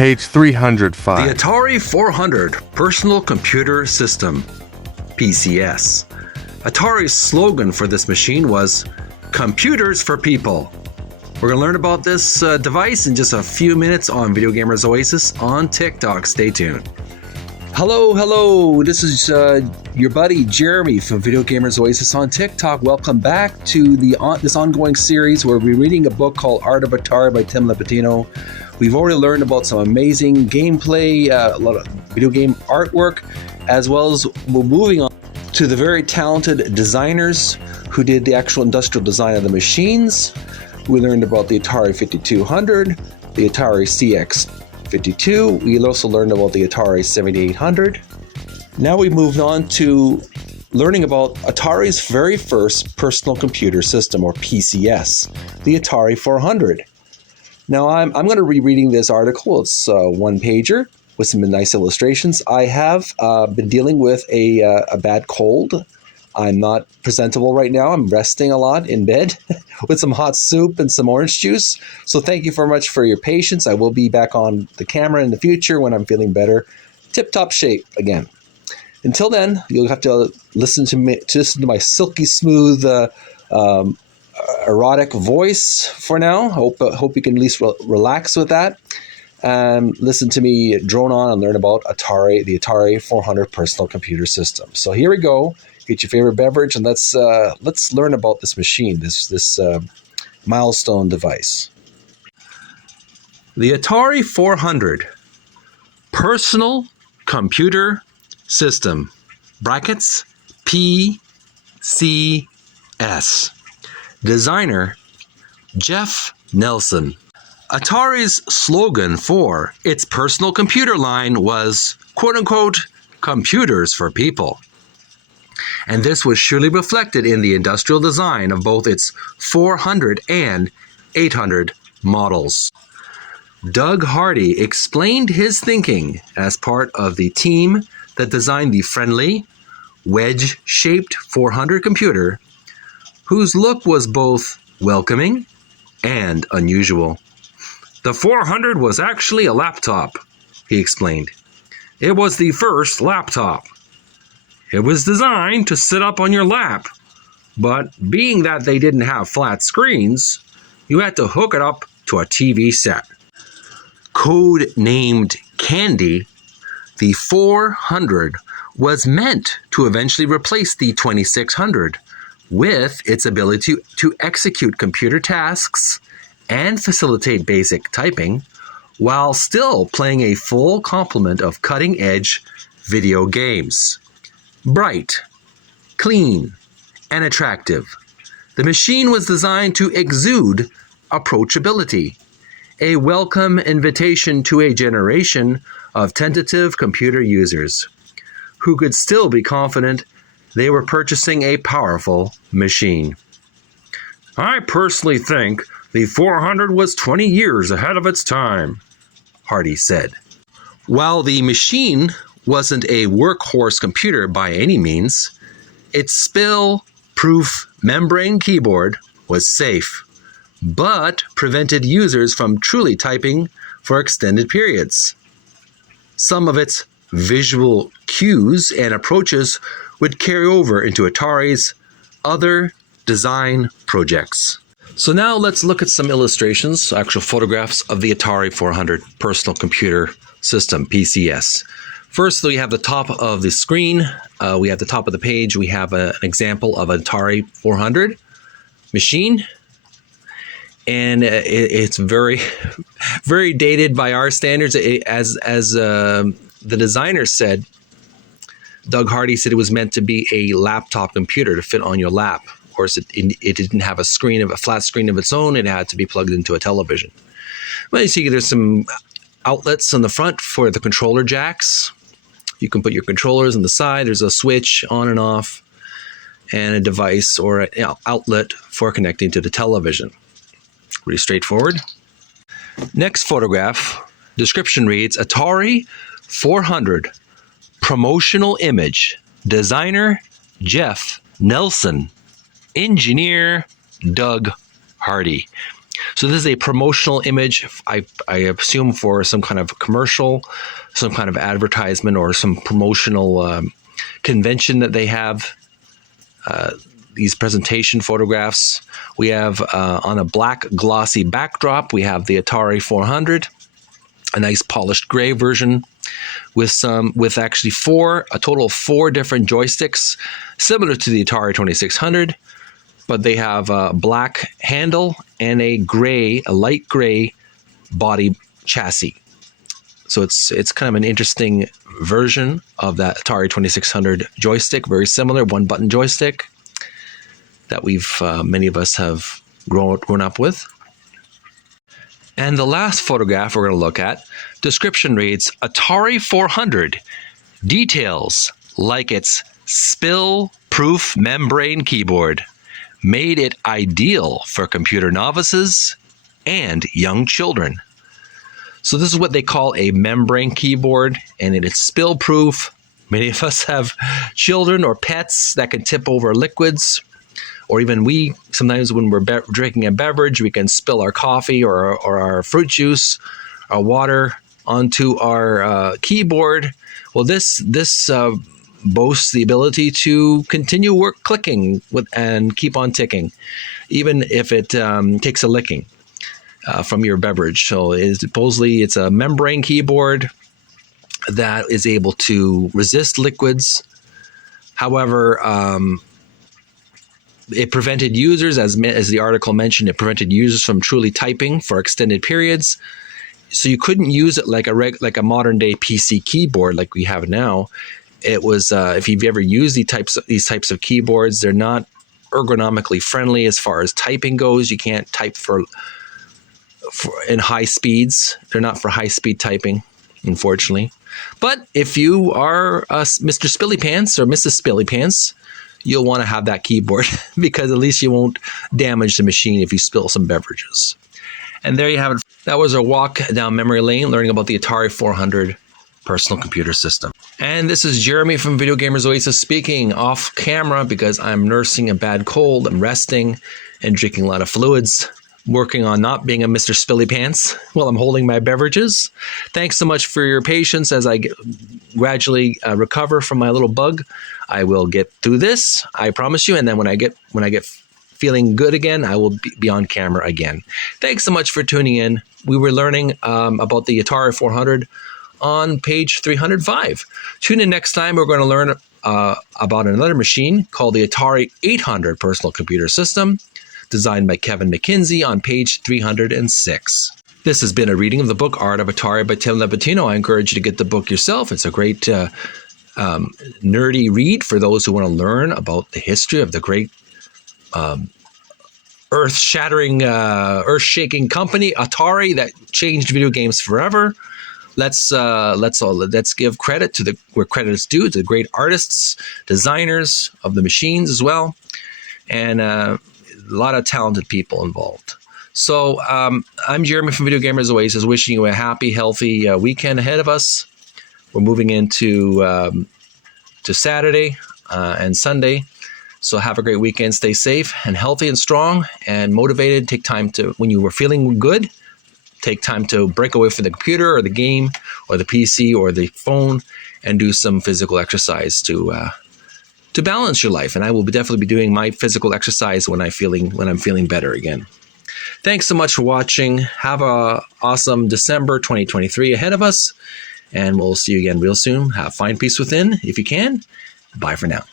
Page 305. The Atari 400 Personal Computer System, PCS. Atari's slogan for this machine was, "Computers for People." We're going to learn about this device in just a few minutes on Video Gamers Oasis on TikTok. Stay tuned. Hello. This is your buddy Jeremy from Video Gamers Oasis on TikTok. Welcome back to this ongoing series where we're reading a book called Art of Atari by Tim Lapetino. We've already learned about some amazing gameplay, a lot of video game artwork, as well as we're moving on to the very talented designers who did the actual industrial design of the machines. We learned about the Atari 5200, the Atari CX52. We also learned about the Atari 7800. Now we moved on to learning about Atari's very first personal computer system, or PCS, the Atari 400. Now I'm going to be reading this article. It's a one-pager with some nice illustrations. I have been dealing with a bad cold. I'm not presentable right now. I'm resting a lot in bed with some hot soup and some orange juice. So thank you very much for your patience. I will be back on the camera in the future when I'm feeling better. Tip-top shape again. Until then, you'll have to listen to my silky smooth, erotic voice for now. Hope you can at least relax with that. And listen to me drone on and learn about the Atari 400 personal computer system. So here we go. Get your favorite beverage and let's learn about this machine, this milestone device. The Atari 400 Personal Computer System, brackets PCS. Designer Jeff Nelson. Atari's slogan for its personal computer line was, quote-unquote, "Computers for People." And this was surely reflected in the industrial design of both its 400 and 800 models. Doug Hardy explained his thinking as part of the team that designed the friendly, wedge-shaped 400 computer, whose look was both welcoming and unusual. "The 400 was actually a laptop," he explained. "It was the first laptop. It was designed to sit up on your lap, but being that they didn't have flat screens, you had to hook it up to a TV set." Code-named Candy, the 400 was meant to eventually replace the 2600 with its ability to execute computer tasks and facilitate basic typing while still playing a full complement of cutting-edge video games. Bright, clean, and attractive, the machine was designed to exude approachability, a welcome invitation to a generation of tentative computer users who could still be confident they were purchasing a powerful machine. "I personally think the 400 was 20 years ahead of its time," Hardy said. While the machine wasn't a workhorse computer by any means, its spill-proof membrane keyboard was safe, but prevented users from truly typing for extended periods. Some of its visual cues and approaches would carry over into Atari's other design projects. So now let's look at some illustrations, actual photographs of the Atari 400 personal computer system, PCS. First, we have the top of the screen. We have the top of the page. We have an example of an Atari 400 machine. And it's very, very dated by our standards. As the designer said, Doug Hardy said it was meant to be a laptop computer to fit on your lap. Of course, it didn't have a flat screen of its own. It had to be plugged into a television. Well, you see there's some outlets on the front for the controller jacks. You can put your controllers on the side. There's a switch on and off and a device or an outlet for connecting to the television. Pretty straightforward. Next photograph, description reads, Atari 400 promotional image, designer Jeff Nelson, engineer Doug Hardy. So this is a promotional image, I assume for some kind of commercial, some kind of advertisement, or some promotional convention that they have. These presentation photographs. We have on a black glossy backdrop, we have the Atari 400, a nice polished gray version with actually a total of four different joysticks, similar to the Atari 2600, but they have a black handle and a light gray body chassis. So it's kind of an interesting version of that Atari 2600 joystick, very similar, one button joystick that many of us have grown up with. And the last photograph we're going to look at, description reads, Atari 400, details like its spill-proof membrane keyboard made it ideal for computer novices and young children. So this is what they call a membrane keyboard, and it is spill-proof. Many of us have children or pets that can tip over liquids, or even sometimes when we're drinking a beverage, we can spill our coffee or our fruit juice, our water onto our keyboard. Well, this boasts the ability to continue clicking and keep on ticking, even if it takes a licking from your beverage. So supposedly it's a membrane keyboard that is able to resist liquids. However, it prevented users, as the article mentioned, it prevented users from truly typing for extended periods. So you couldn't use it like a modern day PC keyboard like we have now. It was if you've ever used these types of keyboards, they're not ergonomically friendly as far as typing goes. You can't type in high speeds. They're not for high speed typing, unfortunately. But if you are Mr. Spilly Pants or Mrs. Spilly Pants, you'll want to have that keyboard because at least you won't damage the machine if you spill some beverages. And there you have it. That was our walk down memory lane, learning about the Atari 400 personal computer system. And this is Jeremy from Video Gamers Oasis speaking off camera because I'm nursing a bad cold. I'm resting and drinking a lot of fluids, working on not being a Mr. Spilly Pants while I'm holding my beverages. Thanks so much for your patience as I gradually recover from my little bug. I will get through this, I promise you. And then when I get feeling good again, I will be on camera again. Thanks so much for tuning in. We were learning about the Atari 400 on page 305. Tune in next time. We're going to learn about another machine called the Atari 800 personal computer system, designed by Kevin McKinsey, on page 306. This has been a reading of the book Art of Atari by Tim Lapetino. I encourage you to get the book yourself. It's a great nerdy read for those who want to learn about the history of the great earth-shattering, earth-shaking company, Atari, that changed video games forever. Let's give credit to where credit is due, to the great artists, designers of the machines as well, and a lot of talented people involved. So I'm Jeremy from Video Gamers Oasis, wishing you a happy, healthy weekend ahead of us. We're moving into to Saturday and Sunday. So have a great weekend. Stay safe and healthy and strong and motivated. Take time to, when you were feeling good, take time to break away from the computer or the game or the PC or the phone and do some physical exercise to balance your life. And I will definitely be doing my physical exercise when I'm feeling better again. Thanks so much for watching. Have a awesome December 2023 ahead of us. And we'll see you again real soon. Have find peace within if you can. Bye for now.